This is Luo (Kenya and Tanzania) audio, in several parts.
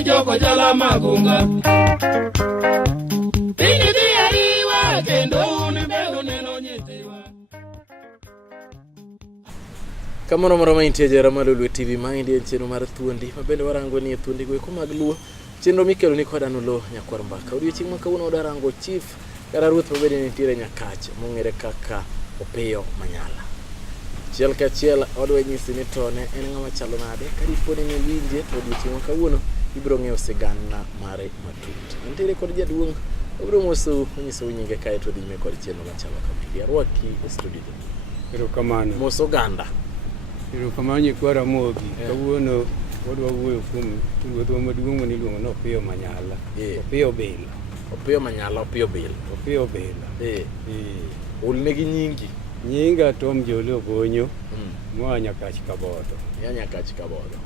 ujoko jala magunga. Pini diariwa kendo unibehuneno nyitiwa. Kamoro moro maintie jera malulu TV Mind en chenro mar thuondi mabende warango ni thuondi go eko mag luo chenro mikelo ni koda nulo nyakwar mbaka odiochieng' ma kawuono wadarango chief kara ruoth mabende nitiere Nyakach mong'ere kaka Opiyo Manyala. Chiel ka chiel odwa nyisi ni tone en ng'ama chalo nade kadiponi ni winje to odiochieng' ma kawuono ibiro ng'eyo sigana mare matut. Nitiere kod jaduong' obiro moso nyiso nyinge kae to dhi me kod chenro machalo kamagi. Arwaki e studio. Erokamano. Moso ganda. Erokamano nyikwara Mogi. Kawuono wadwa wuoyo kuom ruodhwa maduong' miluongo ni Opiyo Manyala. Opiyo Bilo. Opiyo Manyala, Opiyo Bilo. Opiyo Bilo. Ulnegi nyingi. Nyinga Tom Jolo Ogonyo. Moa Nyakach Kabodo. Ya Nyakach Kabodo.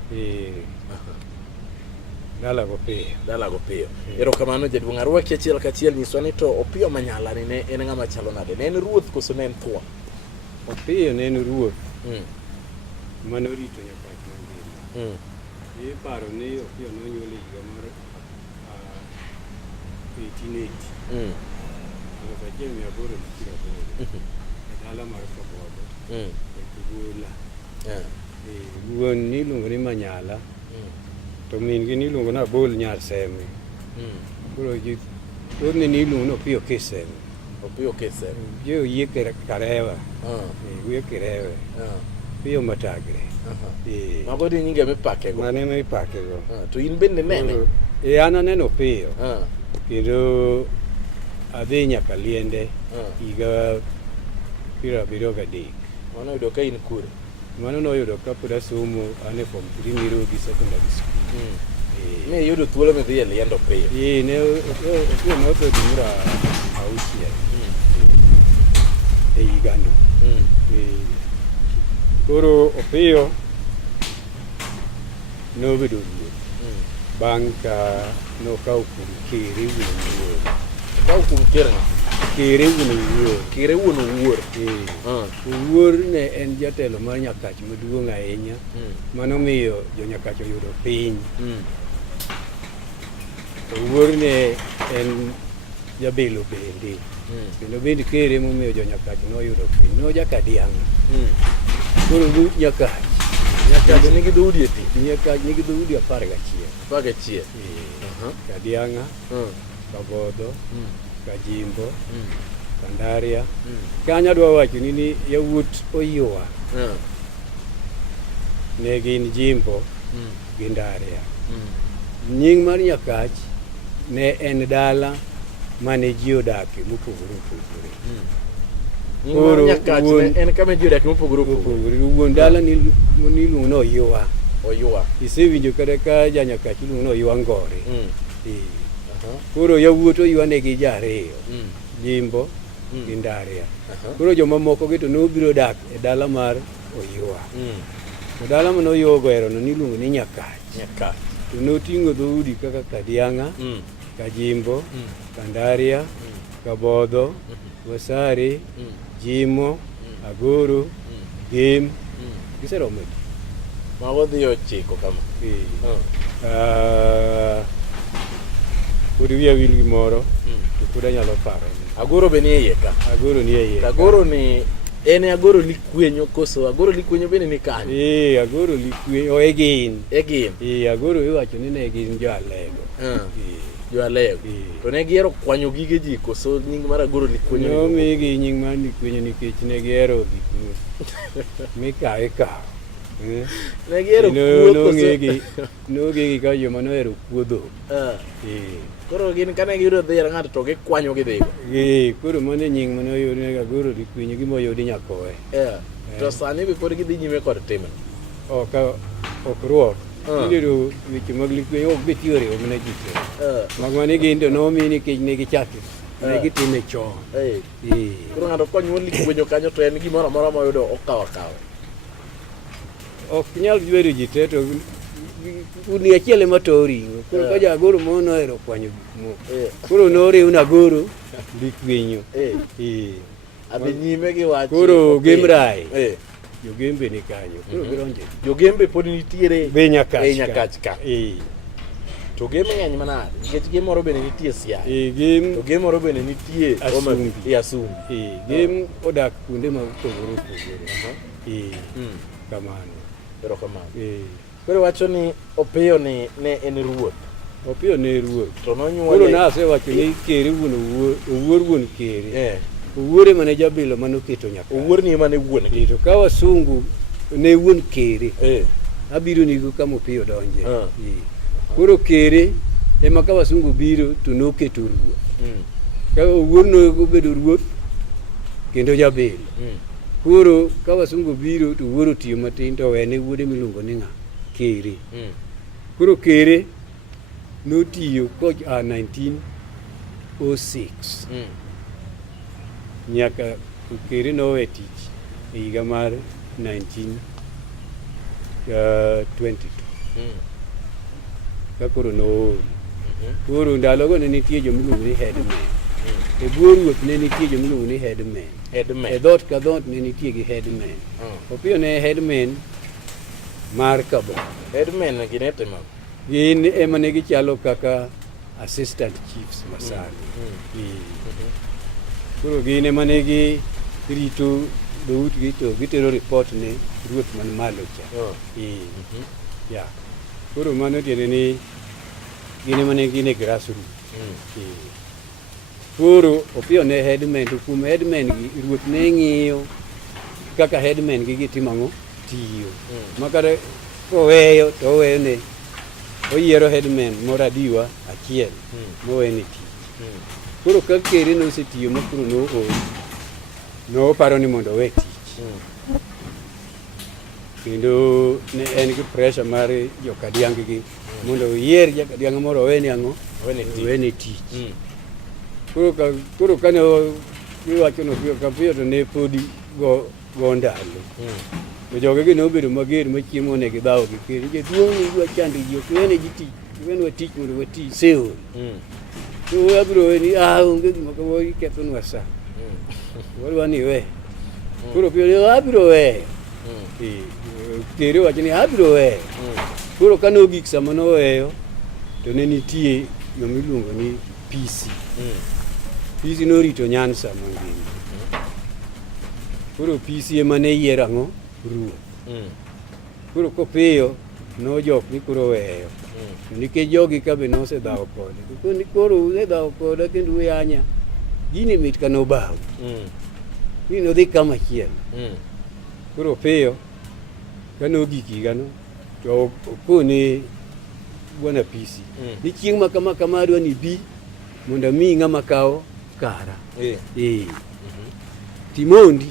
Dala Gopiyo. Dala Gopiyo. Erokamano jaduong' arwaki achiel kachiel nyiswa ni to Opiyo Manyala ni ne en ng'ama chalo nade. Ne en ruoth koso ne en thuon? Opiyo ne en ruoth. Manorito Nyakach mangima. Iparo ni Opiyo nonyuol e higa mar 1880. Dala mar Kabodo. Kigula. Wuon niluongo ni Manyala. To min gi niluongo ni Abol Nyar Seme. Koro ji ne niluongo ni Opiyo Kiseme. Opiyo Kiseme. Jo yie Karewa. Wiye Kirewe. Opiyo Matagre. Mago di nyinge mipake go. Mane mipake go. To in bende nene? An aneno Opiyo. Kendo adhi nyaka Liende higa 73. Mano yudo ka in kure? Mano noyudo ka pod asomo ane form 3 Mirogi Secondary School. Ne yudo thuolo midhi e Liendo Opiyo? Ne Opiyo notho dimura 6 e higano. Koro Opiyo nobedo ruoth bang' ka nokawo kum Kere wuon wuor. Okawo kum Kere? Kere wuon wuor. Kere wuon wuor? Wuor ne en jatelo mar Nyakach maduong' ahinya manomiyo jo Nyakach oyudo piny. To wuor ne en jabelo bende. Kendo bende Kere momiyo jo Nyakach noyudo piny. No jakadianga. Koro Nyakach. Nyakach nigi dhoudi e tich? Nyakach nigi dhoudi 11. 11? Kadianga, Kabodo, Kajimbo, Kandaria. Kanya dwa wacho ni yawuot Oyua. Ne gin Jimbo gi Ndaria. Nying mar Nyakach ne en dala mane ji odake mopogore opogore. Nying Nyakach en kama ji odake mopogore opogore. Wuon dala niluongo ni Oyua. Oyua. Isewinjo kada ka ja Nyakach iluongo ni Oyua Ngore. Koro yawuot Oyua ne gi 2, Jimbo gi Ndaria. Koro jomamoko gi to nobiro dak e dala mar Oyua. To dala mane Oyua ogero no niluongo ni Nyakach. To noting'o dhoudi kaka Kadianga, Kajimbo, Kandaria, Kabodo, Wasari, Jimo, Agoro, Gem, giseromo. Mago dhi 9 kama. Kuri wiya wil gimoro to kuda nyalo paro. Agoro be ni e iye ka? Agoro ni e iye. Agoro ni en Agoro Likwenyo koso Agoro Likwenyo bende ni kanye? Agoro Likwenyo Egin. Agoro iwacho ni ne gin jo Alego. Jo Alego. To ne gihero kwanyo gige ji koso nying mar Agoro Likwenyo? No migi nying mar Likwenyo nikech ne gihero gik mikawe kawo. Ne gihero kuo koso? Nogegi ka joma nohero kuodho. Koro gin kane giyudo dhier ng'ato to gikwanyo gidhigo? Koro mane nying mane oyudi ne Agoro Likwenyo gimoyudi Nyakoe. To sani be pod gidhi nyime kod timno? Ok ruok. Iyudo weche mag Likwenyo ok be tiyo riwo mana ji te. Mag mane gin to nomi nikech ne gichake. Ne gitime chon. Koro ng'ato konyuol Likwenyo kanyo to en gimoro amora moyudo okawo akawa? Ok nyal bedo ji te to uni achiel ema to ringo. Koro ka Agoro mono ohero kwanyo gik moko. Koro noriw na Agoro Likwenyo. Adhi nyime gi wach. Koro Gemrai. Jogembe ni kanyo. Koro gironje. Jogembe pod nitiere be Nyakach. Nyakach ka. To game ng'eny manade nikech game moro bende nitie Siaya. Game To game moro bende nitie Asumbi. Asumbi. Game odak kuonde ma opogore opogore. Kamano. Erokamano. Koro wacho ni Opiyo ni ne en ruoth. Opiyo ne ruoth. To nonyuole. Koro nasewacho ni Kere owuor wuon Kere. Owuore mane jabilo manoketo nyaka. Owuor ni mane wuon. To ka wasungu ne wuon Kere. Abiro nigo kama Opiyo donje. Koro Kere ema ka wasungu biro to noketo ruoth. Ka owuor no obedo ruoth kendo jabilo. Koro ka wasungu biro to wuoro tiyo matin to wene wuode miluongo ni ng'a Kere. Koro Kere notiyo ko 1906 nyaka Kere nowe tich e higa mar 1922 ka koro nool. Koro ndalogo ne nitie jomiluongo ni headman. E bwo ruoth ne nitie jomiluongo ni headman. E dhot ka dhot ne nitie gi headman. Opiyo ne headman mar Kabon. Headman ginetema. Gin ema ne gichalo kaka assistant chiefs masani. Koro gin ema ne girito dhoutgi to gitero report ne ruoth man malo cha. Koro mano tiende ni gin ema ne gin e grassroots. Koro Opiyo ne headman, to kuom headman gi ruoth ne ng'iyo kaka headman gi gitimo ang'o tiyo. Makare koweyo to oweyo ne oyiero headman moro adiwa achiel mowene tich. Koro ka Kere nosetiyo ma koro nool, noparo ni mondo owe tich. Kendo ne en gi pressure mar jokadiang gi mondo oyier jakadiang moro owene ang'o owene tich. Koro kane giwacho Opiyo Opiyo to ne podi go ndalo. To jogegi nobedo mager machiemo ne gidhawo gi Kere. Jaduong' ni dwa chando ji ok wene ji tich, wenwa tich mondo wati seol. To abiro weni onge gima kamo ikethonwa sa. Wadwa ni we. Koro Opiyo ni abiro weyo. Kere wacho ni abiro weyo. Koro kane ogik sama noweyo to ne nitie jomiluongo ni PC. PC norito Nyanza mangima. Koro PC ema ne yiero ang'o ruoth. Koro Opiyo nojok ni koro weyo. Nikech jogi ka be nosedhawo kode. Koro usedhawo koda kendo uyanya. Gini mit ka nobaw. Gini nodhi kama chiel. Koro Opiyo kane ogik higano to okone bwana PC. Ni chieng' ma kama adwa ni bi mondo mi ng'ama kawo kara. Timondi.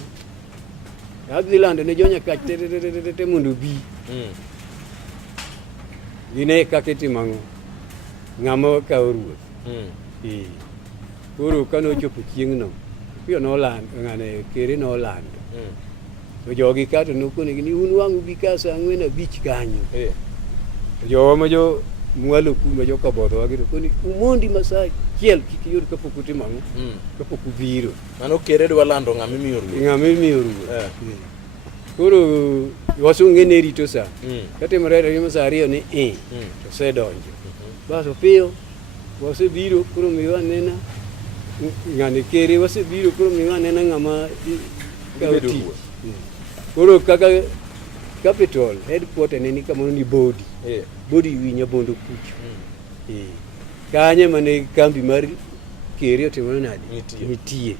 Adhi lando ne jonyaka te mondo bi. Gine kaka itimo ang'o. Ng'ama kawo ruoth. Koro kane ochopo chieng'no, Opiyo nolando, ng'ane Kere nolando. To jogi ka to nokonegi ni un wang'u bi ka sa 4:05 kanyo. Jowa ma jo mwalo kuma jo kabodho wagiro koni umondi masaa chiel kik yud kapok utimo ang'o kapok ubiro. Mano Kere dwa lando ng'ama imiyo ruoth. Koro wasunge ne rito sa. Katimore rimo sa 2 ni to sedonjo. Bas Opiyo wasebiro koro miwa nena ng'ane Kere wasebiro koro miwa nena ng'ama kawo tich. Koro kaka capital headquarter ne ni kama ni body. Body winya bondo kucho. Kanye mane kambi mar Kere otimore nade nitie.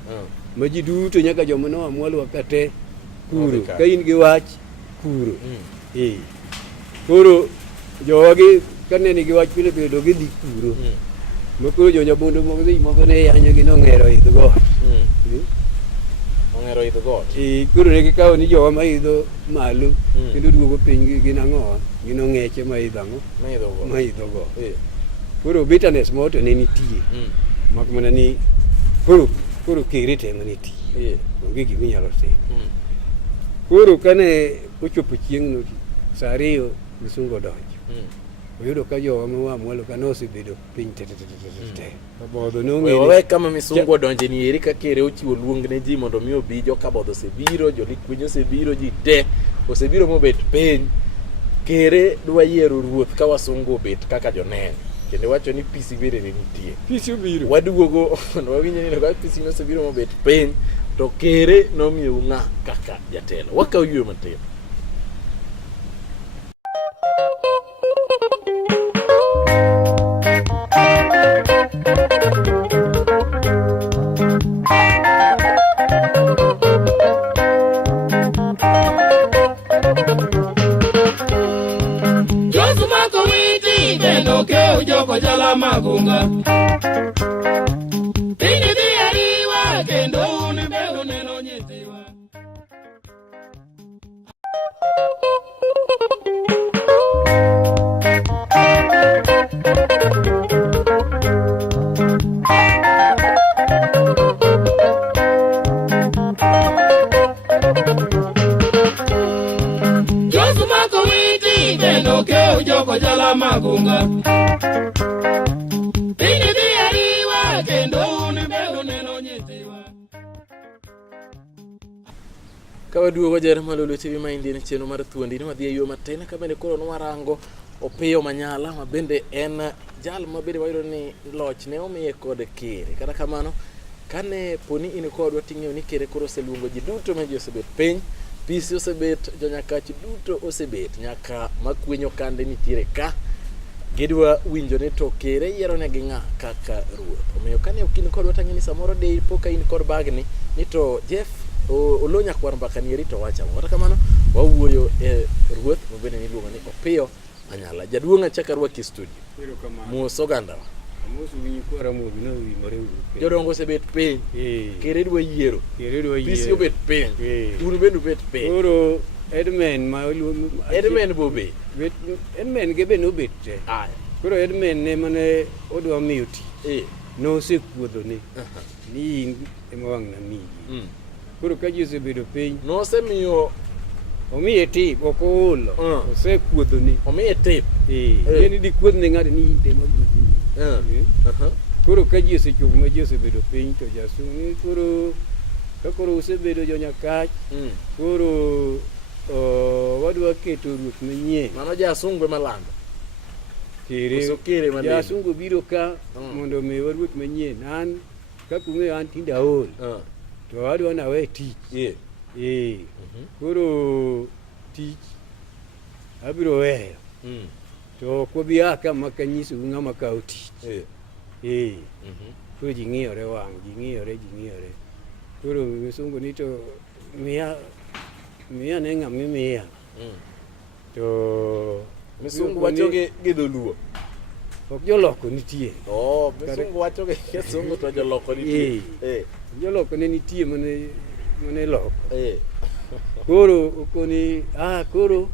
Ma ji duto nyaka joma no amwalo wakate kuro. Ka in gi wach kuro. Koro jogi kane ni gi wach pile bedo gi dhi kuro. Ma koro jo nyabondo moko ne yanyo gi nong'ero idho got. Ong'ero idho got. Koro ne gikawo ni jowa ma idho malo kendo duogo piny gi nang'o gi nong'eche ma idho ang'o ma idho go. Koro bitterness mo to ne nitie. Mak mana ni koro Kere tema nitie. Onge gima inyalo timo. Koro kane ochopo chieng'no sa 2 misungo donjo. Oyudo ka jowa ma mwalo ka nosebedo piny te. Kabodho nong'eyo. Wewe kama misungo donje ni eri ka Kere ochiwo luong ne ji mondo mi obi jo kabodho osebiro, jolikwiny osebiro, ji te osebiro mobet piny. Kere dwa yiero ruoth ka wasungo obet kaka joneno. kendo wacho ni PC bende ne nitie. PC obiro. Waduogo wawinjo ni ka PC nosebiro mobet piny to kere nomiyo ng'a kaka jatelo. Wakaw yue matin. Joko jala magunga Pini di ariwa kendo unimbe uneno nyithiwa Josu mako witi kendo keo joko jala magunga Kawaduogo jere Malolwe TV Mind en chenro mar thuondi ni wadhi e yo matin ka bende koro nwarango Opiyo Manyala ma bende en jal ma bende wayudo ni loch ne omiye kod kere. Kata kamano kane poni in kodwa ting'eyo ni kere koro oseluongo ji duto ma ji osebet piny, PC osebet, jonyakach duto osebet, nyaka makwenyo kande nitiere ka. Gidwa winjo ni to kere yiero ne gi ng'a kaka ruoth. Omiyo kane okin kodwa tang'e ni samoro de poka in kod bagni ni to Jeff Olo Nyakwar Mbaka ni rito wacha. Kata kamano wawuoyo e ruoth mabende ni luongo ni Opiyo Manyala. Jaduong' achaka rwaki studio. Mos oganda. Mos winyi kwara mobi no wi more uru. Jodongo osebet piny. Kere dwa yiero. PC obet piny. Un bende ubet piny. Koro Edmen ma Edmen bobe. Edmen gebe no bet. Koro Edmen ne mane odwa miyo ti. No sekuodho ni. Ni ema wang' na migi. Koro ka ji osebedo piny no osemiyo omiye tip ok oolo osekuodho ni omiye tip ni di kuodh ne ng'ato ni inde mabudhi koro ka ji osechopo ma ji osebedo piny to jasung koro ka koro osebedo jonyakach koro wadwa keto ruoth manyien mano jasungwe malando kere jasungu biro ka mondo omiwa ruoth manyien an kaka ung'eyo an tinde aol to adwa nawe tich koro tich abiro weyo to ok wabi aka maka nyiso ng'ama kawo tich koro ji ng'iyore wang' ji ng'iyore koro misungu ni to miya ne ng'ama miya to misungu wacho gi dholuo ok joloko nitie misungu wacho gi kisungu to joloko nitie joloko ne nitie mane loko koro okoni koro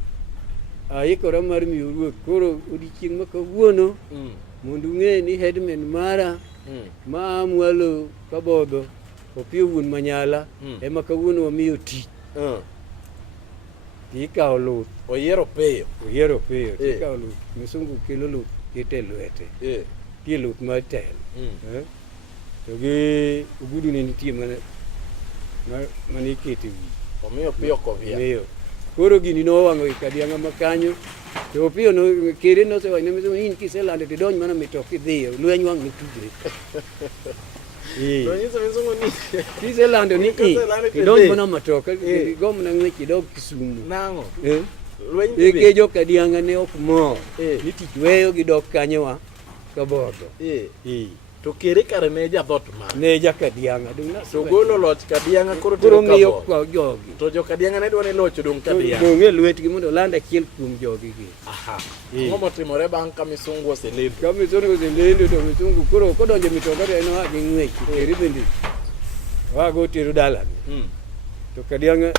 aikora mar miyo ruoth koro odiochieng' ma kawuono mondo ung'e ni headman mara ma amwalo kabodho Opiyo Wuon Manyala ema kawuono wamiyo tich ikawo luth oyiero piyo ikawo luth misungu kelo luth kete lwete tie luth mar telo to gi ogudu ne nitie mane ikete wi omiyo piyo kovia koro gini nowang'o ikadianga makanyo to Opiyo no kere nosewacho ne misungu in kiselando tidonj mana mitoki dhiyo lweny wang' ne tudre kiselando ni idonj mana matoka gom na ng'wech idog Kisumu nang'o ke jokadianga ne ok mor ni tich weyo gidok kanyowa kabodho to kere kare ne jadhot ma ne jakadianga to golo loch kadianga koro miyo kwa jogi to jokadianga ne dwa ni loch dong kadianga dong e lwetgi mondo land achiel kuom jogi gi ang'o motimore bang' ka misungu oselendo to misungu koro kodonjo mitoka to en oa gi ng'wech kere bende wago tero dalani to kadianga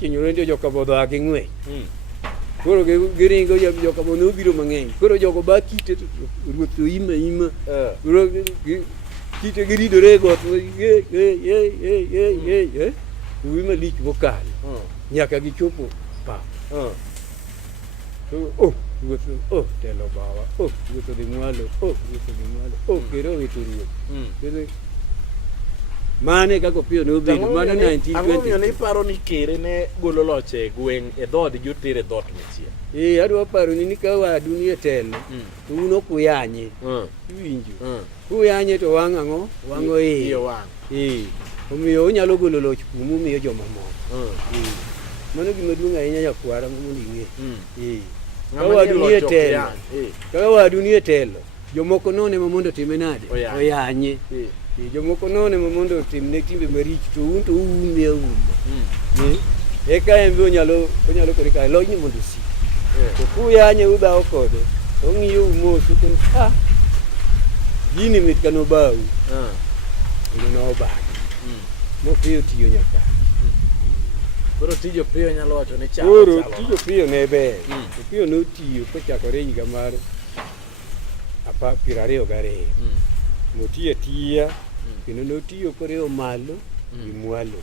chinyore ndio jokabodho oa gi ng'wech koro giringo joka mono biro mang'eny koro jogo ba kite ruoth ima koro kite giridore got uwi malich vokali nyaka gichopo pa ruoth telo bawa ruoth odhi mwalo kero wito ruoth mane kaka Opiyo nobedo mano 1920. Ang'o miyo ni paro ni Kere ne golo loch e gweng' e dhood jotere dhot machielo? Adwa paro ni ka wadu ni e telo to un ok uyanye. Iwinjo. Kuyanye to wang' ang'o? Wang'o iye wang'. Omiyo unyalo golo loch kumu miyo joma moko. Mano gima duong' ahinya Nyakwara mondo ing'e. Ka wadu ni e telo jomoko none ma mondo time nade? Oyanye. Jomoko none ma mondo timne timbe maricho to un miya umo. Eka en be onyalo kore ka lony ni mondo si. To kuyanye udhawo kode ong'iyo umosu kun gini mit kano bau. No bag. Mopiyo tiyo nyaka. Koro tij Opiyo nyalo wacho ni chalo. Koro tij Opiyo ne ber. Opiyo notiyo kochakore higa mar 22. Notiyo atiya kendo notiyo koreo malo gi mwalo.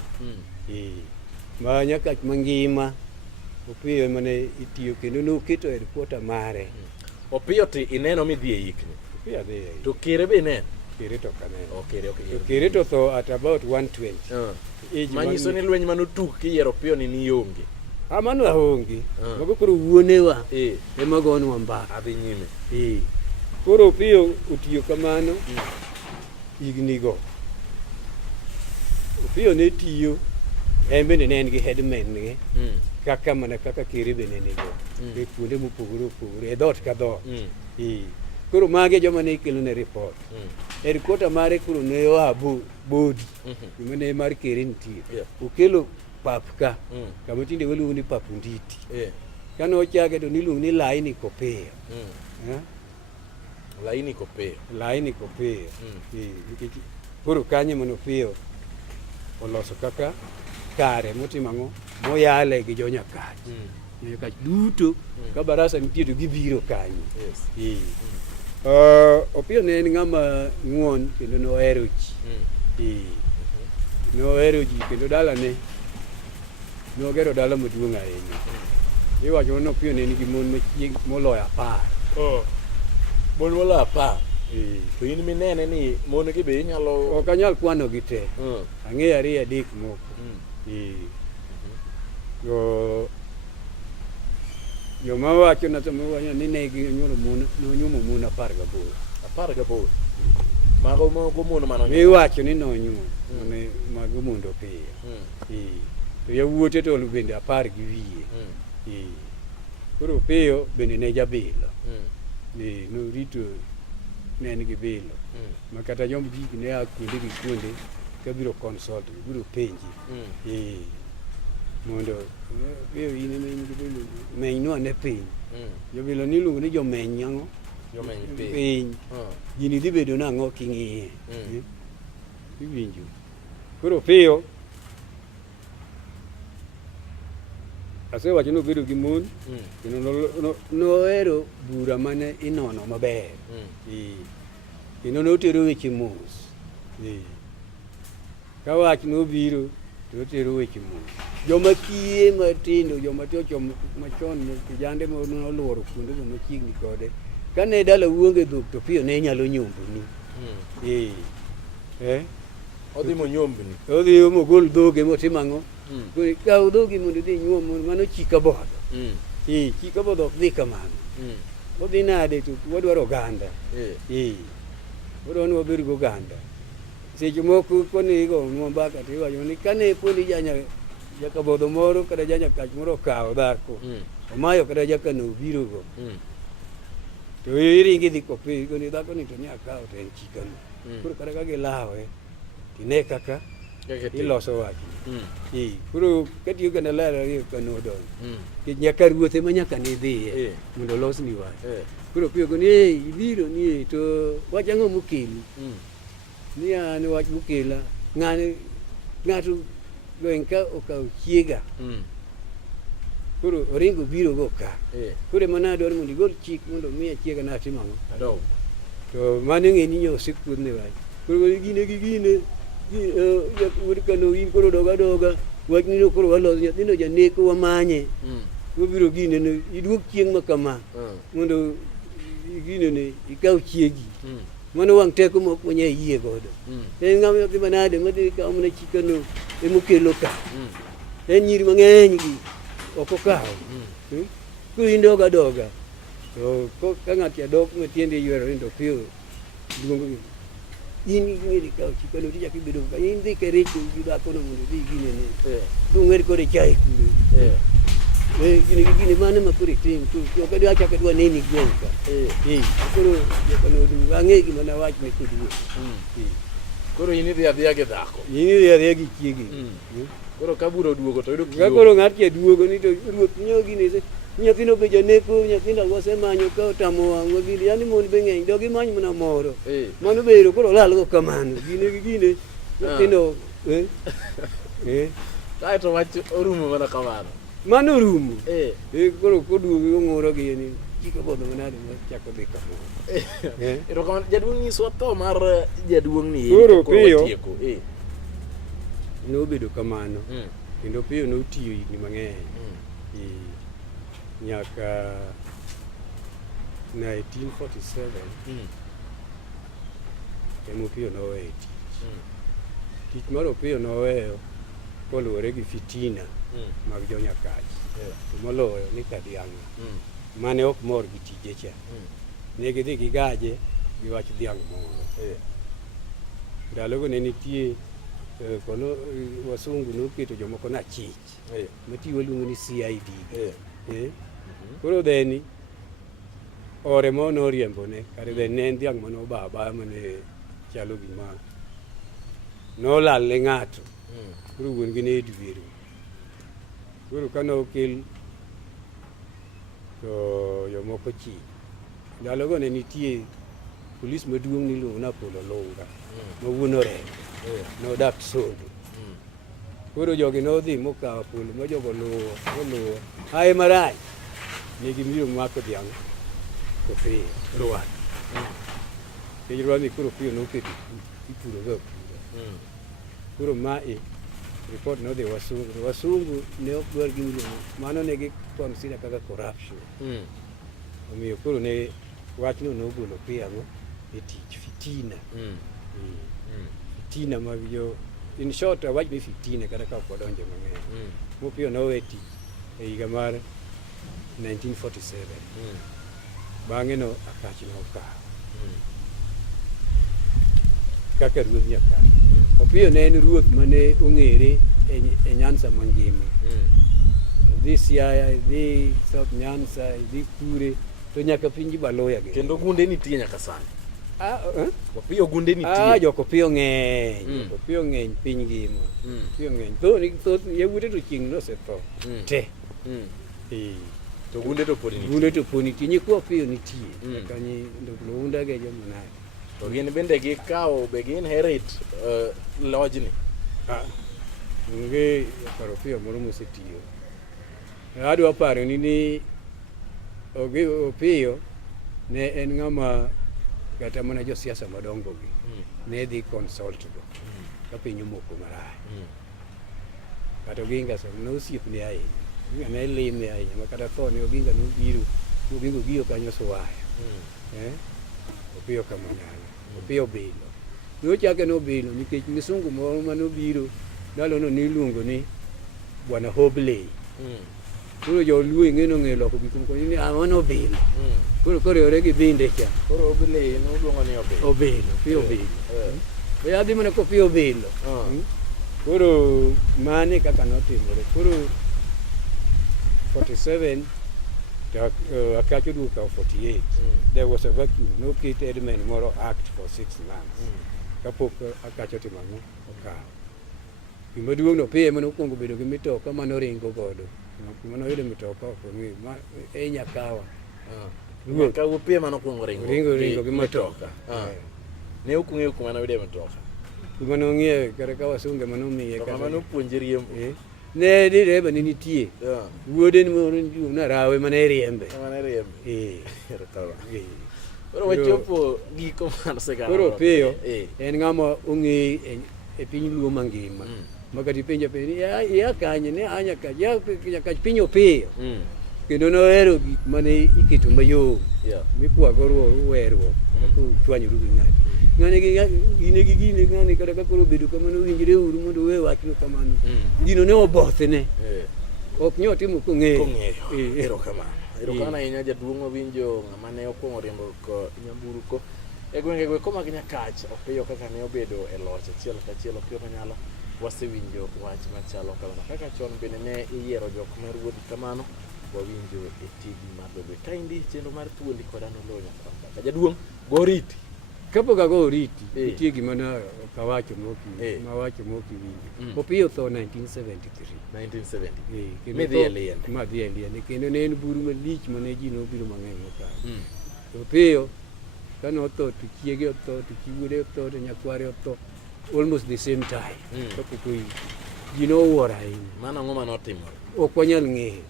Ma nyaka mangima Opiyo mane itiyo kendo noketo headquarter mare. Opiyo ti ineno midhi e yikni? Opiyo adhi e yikni. To Kere be ineno? Kere to kaneno. To Kere to tho at about 120. Manyiso ni lweny manotug kiyiero Opiyo ni onge? Mano aonge. Mago koro wuonewa ema gonwa mbaka. Adhi nyime. Koro Opiyo otiyo kamano higni go. Opiyo ne tiyo en bende ne en gi headman ne kaka mana kaka Kere bende ne go. E kuonde mopogore opogore e dhot ka dhot. Koro mage joma ne ikelo ne report. Headquarter mare koro ne oa bodi. Gima ne mar Kere nitie. Okelo pap ka. Kama tinde waluongo ni pap Nditi. Kano ochake to niluongo ni Laini Kopiyo. Laini Kopiyo. Koro kanye mano Opiyo oloso kaka kare motimo ang'o moyale gi jo Nyakach. Nyakach duto ka barasa nitie to gibiro kanyo. Opiyo ne en ng'ama ng'won kendo nohero ji. Nohero ji kendo dalane nogero dala maduong' ahinya. Iwacho ni Opiyo ne en gi mon machiegni moloyo 10. Mon moloyo 10? To in minene ni mon gi be inyalo... Ok anyal kwano gi te. Ang'eyo 2 3 moko. Joma wacho na ni ne ginyuolo mon, nonyuomo mon 18. Mago mon mano. Iwacho ni nonyuomo mago mondo Opiyo. To yawuote to bende 10 gi wiye. Koro Opiyo bende ne jabilo. Norito ne en gi bilo. Ma kata jomb ji ne a kuonde gi kuonde ka biro consult, biro penji. Mondo Opiyo in en gi bilo meny no ne piny. Jobilo niluongo ni jomeny ang'o? Jomeny piny. Gini dhi bedo nang'o king'iye. Iwinjo. Koro Opiyo asewacho nobedo gi mon kendo nohero bura mane inono maber. Kendo notero weche mos. Ka wach nobiro to otero weche mos. Joma kiye matindo, joma chocho machon, kijande noluoro kuonde go machiegni kode. Kane dala uonge dhok to Opiyo ne nyalo nyomboni. Odhi monyombni. Odhi mogol dhoge motimo ang'o? Kaw dhogi mondo dhi nyuom, mano chika bodho. Chika bodho ok dhi kamano. Odhi nade to wadwaro oganda. Wadwaro ni wabed gi oganda. Seche moko konigo mbaka to iwacho ni kane poni jakabodho moro kata janyakach moro okawo dhako, omayo kata jakano obiro go. To iringi dhi Kopiyo ni dhako ni to ni akawo to en chikano. Koro kata ka gilawe tine kaka iloso wach. Koro katiyo kana lara kano don. Nyaka ruothe ma nyaka ni dhiye mondo los ni wach. Koro Opiyo go ni ibiro ni to wach ang'o mokeli? Ni an wach mokela ng'ato gweng' ka okawo chiega. Koro oringo biro go ka. Koro mana dwaro mondo igol chik mondo miya chiega na timo ang'o? To mano ng'e ni nyo osekuodne wach. Koro gine gi gine kano in koro doga wach ni koro waloso nyathino janeko wamanye. Wabiro gine iduog chieng' ma kama mondo gine ne ikaw chiegi. mano wang teko mok manye yie godo en ngam yo manade madhi ka amna chikano e mokelo ka en nyiri mang'eny gi oko kawo ku indoga doga to ko ka ng'at ya dok matiende ywero ndo piyo duongo in ng'iri ka chikano ti chaki bedo ka in dhi kerecho gi dhako no mondo dhi gine ne dung'eri kode chai kure gini mane ma kuri tim tu yo ka dwa chaka dwa nini gwen ka koro jokano du ang'e gima na wach ne kudu koro ini dhi adhiya gi dhako gi chiegi koro kaburo duogo to yudo ka koro ng'at ke duogo ni to ruoth nyo gini se nyathino be janeko nyathindo wasemanyo ka otamo wang'wa gini yani mon be ng'eny dogi many mana moro mano bero koro lal go kamano gine nyathindo kaeto wach orumo mana kamano mano rumo koro koduogo ong'oro gi ni chiko bodho manade chako dhi kamoro erokamano jaduong' nyiswa tho mar jaduong' ni koro piyo nobedo kamano kendo piyo notiyo higni mang'eny nyaka 1947 emo piyo noweyo tich mar Opiyo noweyo koluwore gi fitina mag jonyakach to moloyo ni Kadianga mane ok mor gi tije cha ne gidhi gigaje gi wach dhiang' moro ndalogo ne nitie kono wasungu noketo jomoko na chich matiyo luongo ni CID koro dheni ore mo noriembone kare dhe ne en dhiang' mane obaba mane chalo gima nolal ne ng'ato koro wuon gi ne dwero koro ka nokel to jomoko chich ndalogo ne nitie polis maduong' niluongo ni Apolo Lunga ma wuon Orengo nodak Sodo koro jogi nodhi mokawo Apolo ma jogo luwo haye marach negi miro mako dhiang' Opiyo Rwanda kech Rwanda koro Opiyo noketo ipuro ga pura koro mae report nodhi wasungu ne ok dwar gi miluongo mano ne gi consider kaka corruption omiyo koro ne wachno nogolo Opiyo e tich fitina fitina mag jo in short wach ni fitina kata ka podonjo mang'eny Opiyo nowe tich e higa mar 1947 bang'e no Akach nokawo kaka ruoth Nyakach Opiyo ne en ruoth mane ong'ere e Nyanza mangima dhi Siaya dhi South Nyanza dhi Kure to nyaka piny Baluya kendo gunde nitie nyaka sani Opiyo gunde nitie jok Opiyo ng'eny Opiyo ng'eny piny ngima Opiyo ng'eny thoth yawuote to chieng' nosetho te to gunde to pod nitie nyikwa Opiyo nitie kanyi Lunda ge jomanade to gin bende gikawo be gi-inherit lodgni onge paro Opiyo moro mosetiyo adwa paro ni Opiyo ne en ng'ama kata mana josiasa madongo gi ne dhi consult go ka piny omoko marach kata Oginga nosiepne ahinya ne lime ahinya makata tho ne Oginga nobiro giyo kanyo Suwaya Opiyo kamanyalo Opiyo bilo nochake nobilo nikech misungu moro manobiro ndalono niluongo ni Bwana Hobley koro joluo ing'eno ng'e loko gik moko ni mano obilo koro yore gi binde cha koro Hobley noluongo ni obilo Opiyo obilo yadhi mana Opiyo obilo koro mane kaka notimore koro 47 Akach oduoka 48 there was a vacuum noket Edmund moro act for 6 months kapok Akach otimo ang'o okawo gima duong' Opiyo ema nokwongo bedo gi mitoka manoringo godo manoyudo mitoka ok ong'e e Nyakawa ruoth Opiyo manokwongo ringo gi mitoka ne ok ong'eyo kuma noyude mitoka kuma nong'iewe kata ka wasunge manomiye kama nopuonje riembo ne direba ne nitie wuode ni moro na Rawe mane riembe koro wachopo giko mar sigana koro Opiyo en ng'ama ong'e e piny Luo mangima makati penja ya kanye ne Nyakach piny Opiyo kendo nohero gik mane iketo mayom mikwago weruok kaka chwanyru gi ng'ato. Ng'ane gi gine ng'ane kata ka koro obedo kamano winjre uru mondo we wachno kamano. Gino ne obothne. Ok nyot timo kong'eyo. Erokamano ahinya jaduong' Owinjo ng'ama ne okwongo riembo nyamburko e gwenge ko mag Nyakach opiyo kaka ne obedo e loch achiel kachiel opiyo manyalo wasewinjo wach machalo kamano kaka chon bende ne iyiero jok mar wuodhi kamano wawinjo e TV mar Lolwe. Kaendi chenro mar thuondi kod an Oloo Nyakwar. Jaduong' goriti kapok ago oriti nitie gima ne kawacho mawacho moki winjo. Opiyo tho 1973. Midhi e liende. Madhi e liende kendo ne en buru malich mane ji nobiro mang'eny mokalo. Opiyo ka notho to chiege otho to chi wuode otho to nyakware otho almost the same time. Kapok ji nowuoro ahinya. Mano ang'o manotimore? Ok wanyal ng'eyo.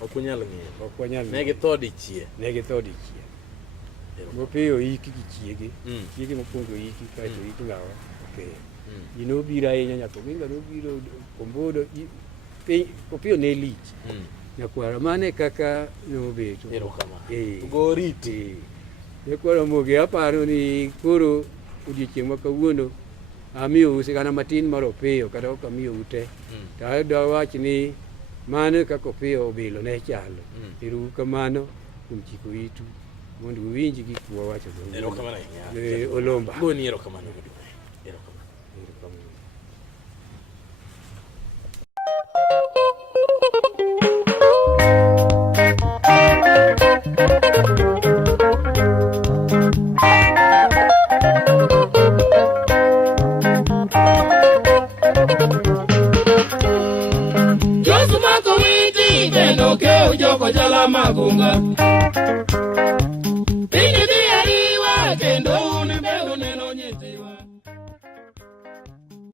Ok wanyal ng'eyo. Ne githo dichiel. Opiyo iki gi chiege. Chiege mokwongo iki kaeto iki lawa. Opiyo. Ji nobiro ahinya nyaka Oginga nobiro Kombodo. Opiyo ne lich. Nyakwara mane kaka nobeto. Erokamano. Goriti. Nyakwara moge aparo ni koro odiochieng' ma kawuono amiyo usigana matin mar Opiyo kata ok amiyo ute. To wach ni mano kaka Opiyo obilo ne chalo. Ero kamano kuom chiko itu mondo uwinj gik mwawacho. Erokamano ahinya. Olomba. Goni erokamano. Josumako witi kendo keu joko jala magunga. Pini di ariwa kendo unibelu neno nyithiwa.